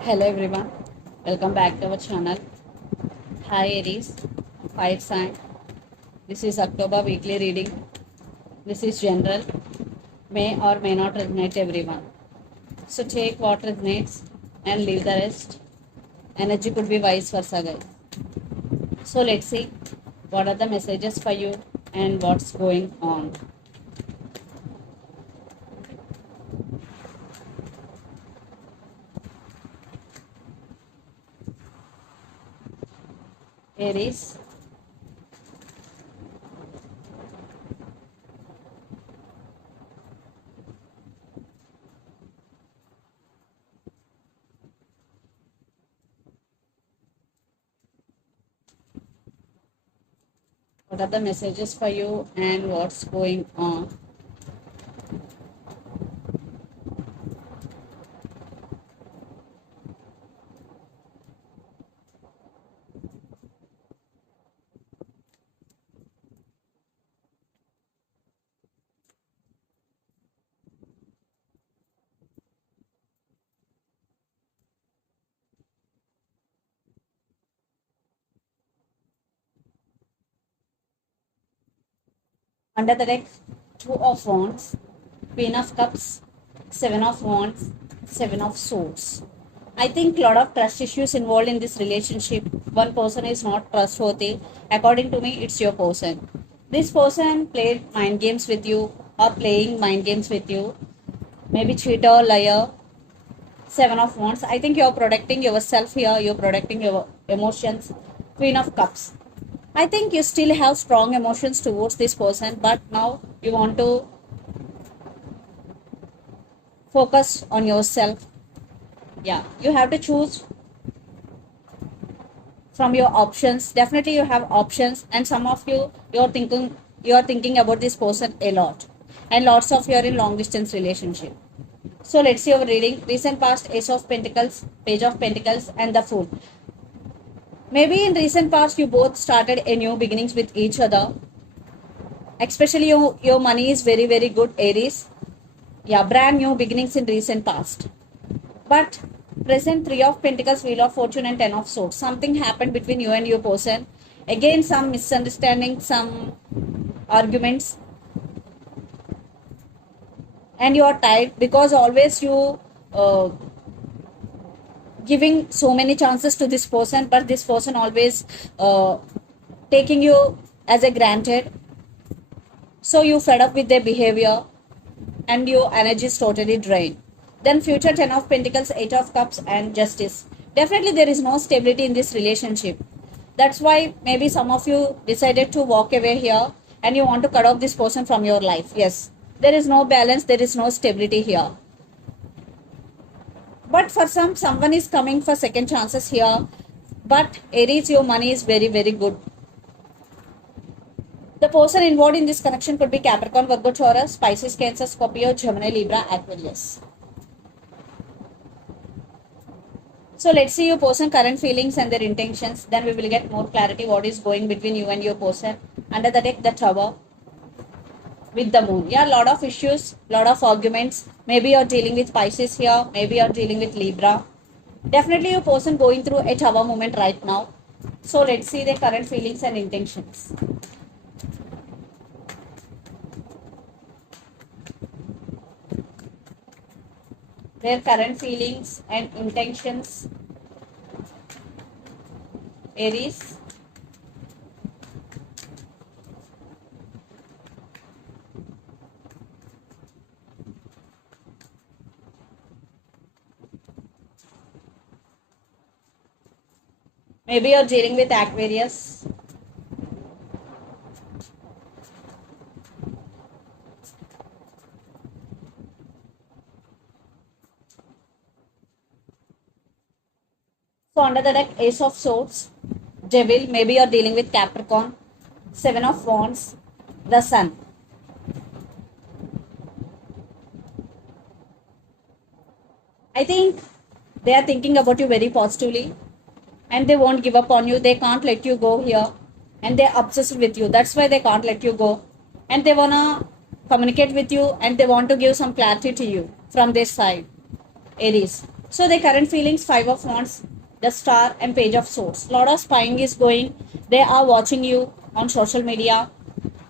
Hello everyone, welcome back to our channel. Hi Aries, fire sign. This is October weekly reading. This is general, may or may not resonate everyone. So take what resonates and leave the rest. Energy could be vice versa, guys. So let's see what are the messages for you and what's going on. Aries, what are the messages for you and what's going on? Under the deck, Two of Wands, Queen of Cups, Seven of Wands, Seven of Swords. I think a lot of trust issues involved in this relationship. One person is not trustworthy. According to me, it's your person. This person played mind games with you or playing mind games with you. Maybe cheater, liar, Seven of Wands. I think you're protecting yourself here. You're protecting your emotions. Queen of Cups. I think you still have strong emotions towards this person, but now you want to focus on yourself. Yeah, you have to choose from your options. Definitely you have options, and some of you're thinking about this person a lot, and lots of you are in long distance relationship. So let's see our reading. Recent past, Ace of Pentacles, Page of Pentacles, and the Fool. Maybe in recent past you both started a new beginnings with each other. Especially your money is very good, Aries. Yeah, brand new beginnings in recent past. But present, Three of Pentacles, Wheel of Fortune, and Ten of Swords. Something happened between you and your person. Again, some misunderstanding, some arguments, and you are tired because always you uh, giving so many chances to this person, but this person always taking you as a granted. So you fed up with their behavior, and your energy is totally drained. Then future, Ten of Pentacles, Eight of Cups, and Justice. Definitely there is no stability in this relationship. That's why maybe some of you decided to walk away here and you want to cut off this person from your life. Yes, there is no balance, there is no stability here. But for someone is coming for second chances here. But Aries, your money is very good. The person involved in this connection could be Capricorn, Virgo, Taurus, Pisces, Cancer, Scorpio, Gemini, Libra, Aquarius. So let's see your person current feelings and their intentions. Then we will get more clarity what is going between you and your person. Under the deck, the Tower with the Moon. Yeah, lot of issues, lot of arguments. Maybe you're dealing with Pisces here. Maybe you're dealing with Libra. Definitely your person going through a Tower moment right now. So let's see their current feelings and intentions. Their current feelings and intentions. Aries. Maybe you're dealing with Aquarius. So under the deck, Ace of Swords, Devil. Maybe you're dealing with Capricorn. Seven of Wands, the Sun. I think they are thinking about you very positively, and they won't give up on you. They can't let you go here, and they're obsessed with you. That's why they can't let you go, and they wanna communicate with you, and they want to give some clarity to you from their side, Aries. So the current feelings, Five of Wands, the Star, and Page of Swords. Lot of spying is going. They are watching you on social media,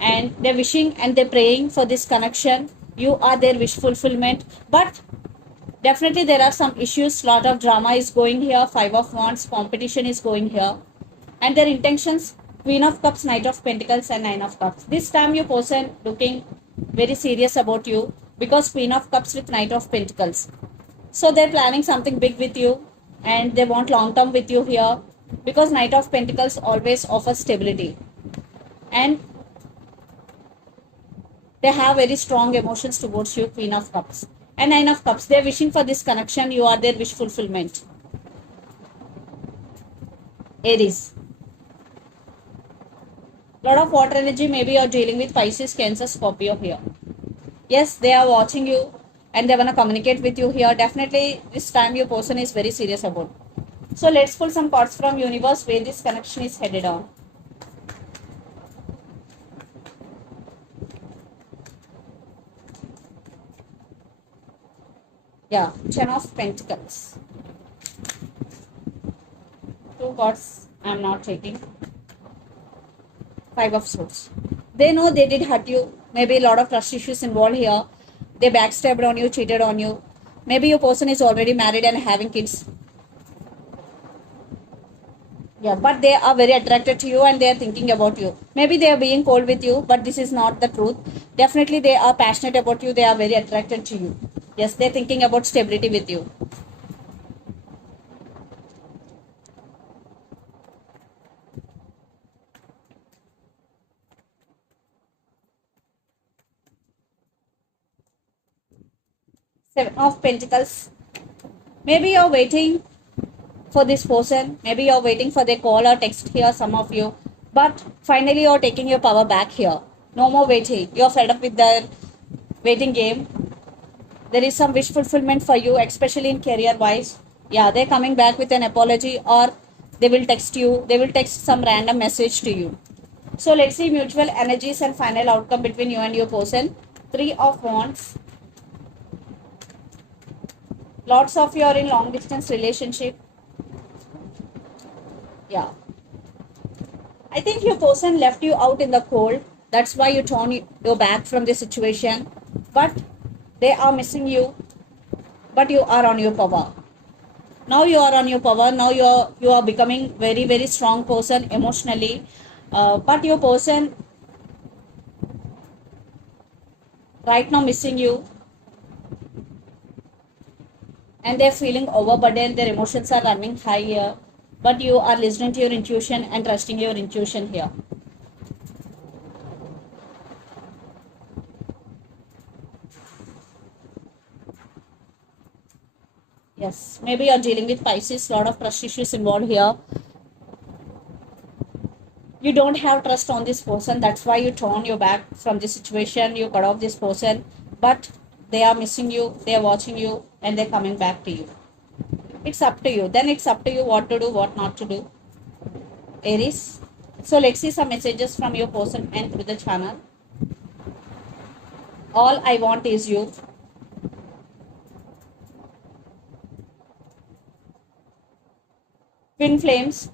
and they're wishing and they're praying for this connection. You are their wish fulfillment, but definitely there are some issues. Lot of drama is going here. Five of Wands, competition is going here, and their intentions: Queen of Cups, Knight of Pentacles, and Nine of Cups. This time your person looking very serious about you, because Queen of Cups with Knight of Pentacles. So they're planning something big with you, and they want long term with you here, because Knight of Pentacles always offers stability, and they have very strong emotions towards you. Queen of Cups and Nine of Cups, they're wishing for this connection. You are their wish fulfillment. Aries, lot of water energy. Maybe you're dealing with Pisces, Cancer, Scorpio here. Yes, they are watching you and they want to communicate with you here. Definitely this time your person is very serious about. So let's pull some cards from universe where this connection is headed on. Yeah, Ten of Pentacles. Two cards I'm not taking. Five of Swords. They know they did hurt you. Maybe a lot of trust issues involved here. They backstabbed on you, cheated on you. Maybe your person is already married and having kids. Yeah, but they are very attracted to you and they are thinking about you. Maybe they are being cold with you, but this is not the truth. Definitely they are passionate about you. They are very attracted to you. Yes, they're thinking about stability with you. Seven of Pentacles. Maybe you're waiting for this person. Maybe you're waiting for their call or text here, some of you. But finally you're taking your power back here. No more waiting. You're fed up with the waiting game. There is some wish fulfillment for you, especially in career wise. Yeah, they're coming back with an apology, or they will text you. They will text some random message to you. So let's see mutual energies and final outcome between you and your person. Three of Wands. Lots of you are in long distance relationship. Yeah, I think your person left you out in the cold. That's why you turn your back from the situation. But they are missing you. But you are on your power. Now you are on your power. Now you are becoming very strong person emotionally. But your person right now missing you, and they're feeling overburdened. Their emotions are running high here. But you are listening to your intuition and trusting your intuition here. Yes, maybe you're dealing with Pisces, lot of trust issues involved here. You don't have trust on this person. That's why you turn your back from this situation. You cut off this person. But they are missing you. They are watching you and they're coming back to you. It's up to you. Then it's up to you what to do, what not to do. Aries. So let's see some messages from your person and through the channel. All I want is you. Twin flames.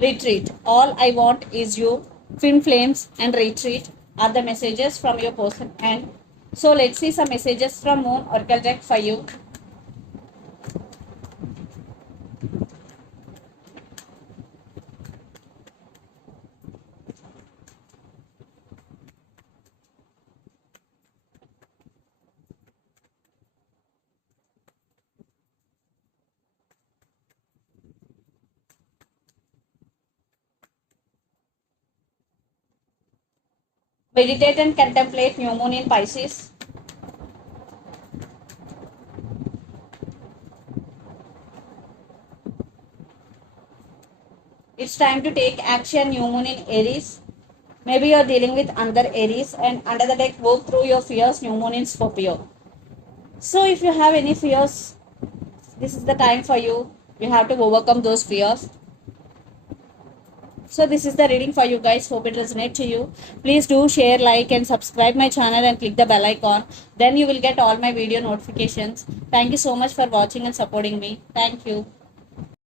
Retreat. All I want is you. Twin flames and retreat are the messages from your person. And so let's see some messages from Moon Oracle deck for you. Meditate and contemplate new moon in Pisces. It's time to take action. New moon in Aries. Maybe you're dealing with under Aries, and under the deck work through your fears. New moon in Scorpio. So if you have any fears, this is the time for you. You have to overcome those fears. So this is the reading for you guys. Hope it resonates to you. Please do share, like and subscribe my channel and click the bell icon. Then you will get all my video notifications. Thank you so much for watching and supporting me. Thank you.